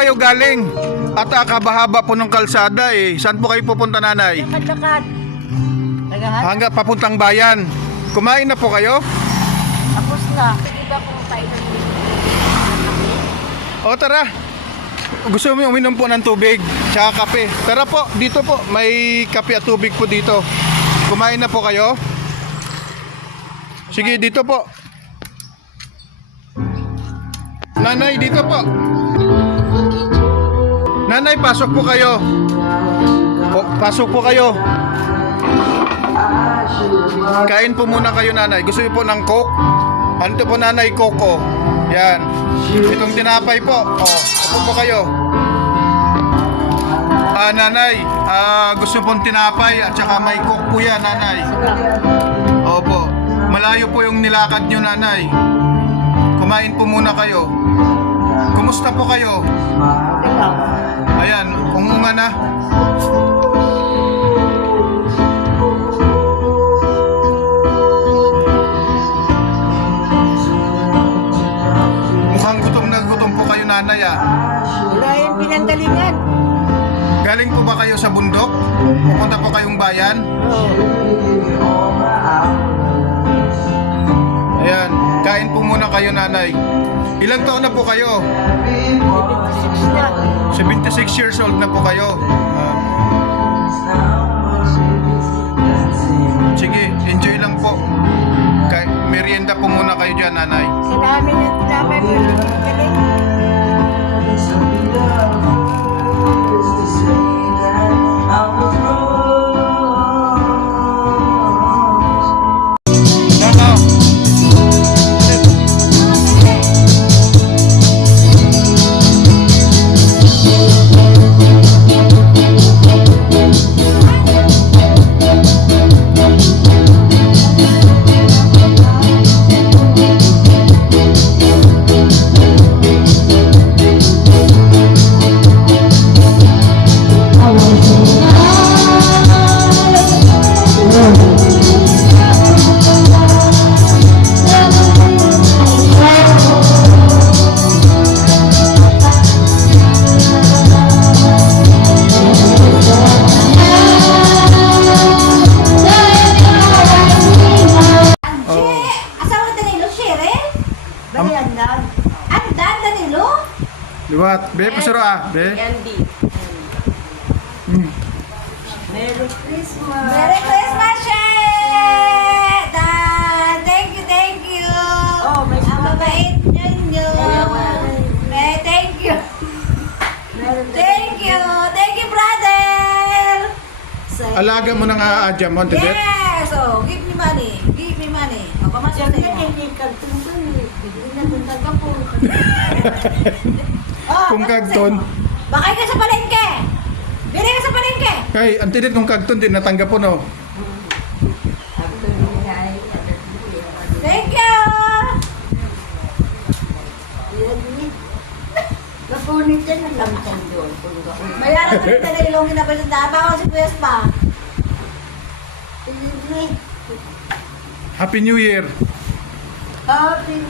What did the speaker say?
kayo galing? At kabahaba po ng kalsada eh. Saan po kayo pupunta, nanay? Lakad-lakad. Hanggang papuntang bayan. Kumain na po kayo? Tapos na. Hindi ba kung kain ng O tara. Gusto mo uminom po ng tubig tsaka kape. Tara po, dito po. May kape at tubig po dito. Kumain na po kayo? Sige, dito po. Nanay, dito po. Nanay, pasok po kayo. Pasok po kayo. Kain po muna kayo, nanay. Gusto niyo po ng Coke? Ano po, nanay? Coke, oh. Yan. Itong tinapay po. Oh, upo po kayo. Nanay, gusto pong tinapay at saka may Coke po yan, nanay. Opo. Malayo po yung nilakad nyo, nanay. Kumain po muna kayo. Kumusta po kayo? Ayan, umunga na. Mukhang gutom na gutom po kayo, nanay, ah. Wala yung pinanggalingan. Galing po ba kayo sa bundok? Pupunta po kayong bayan? Ayan, kain po muna kayo, nanay. Ilang taon na po kayo? 76 na. 76 years old na po kayo. Sige, enjoy lang po. Merienda po muna kayo dyan, nanay. Sa namin ang tinapay mo yung pinanggaling. Liwat, be, pasaro ah, be. Candy. Merry Christmas. Merry Christmas, She! Thank you. Oh, may Ang mabait ninyo. Thank you. Thank you, brother. Alaga mo ng aadya mo, Tibet. Yes! Oh, give me money. O, pamasok Siyempre, sa inyo. hindi kagtong ko eh. Hindi na tuntag ako. Kung kagton. Bakay ka sa palengke. Bili ka sa palengke. Kay, ang tinit kung kagton din natanggap po, no? Thank you. Napunit yan ang lamsan doon. Mayaran ko rin talaga ilongin na balanda. Baka si Pwes pa. Happy New Year! Happy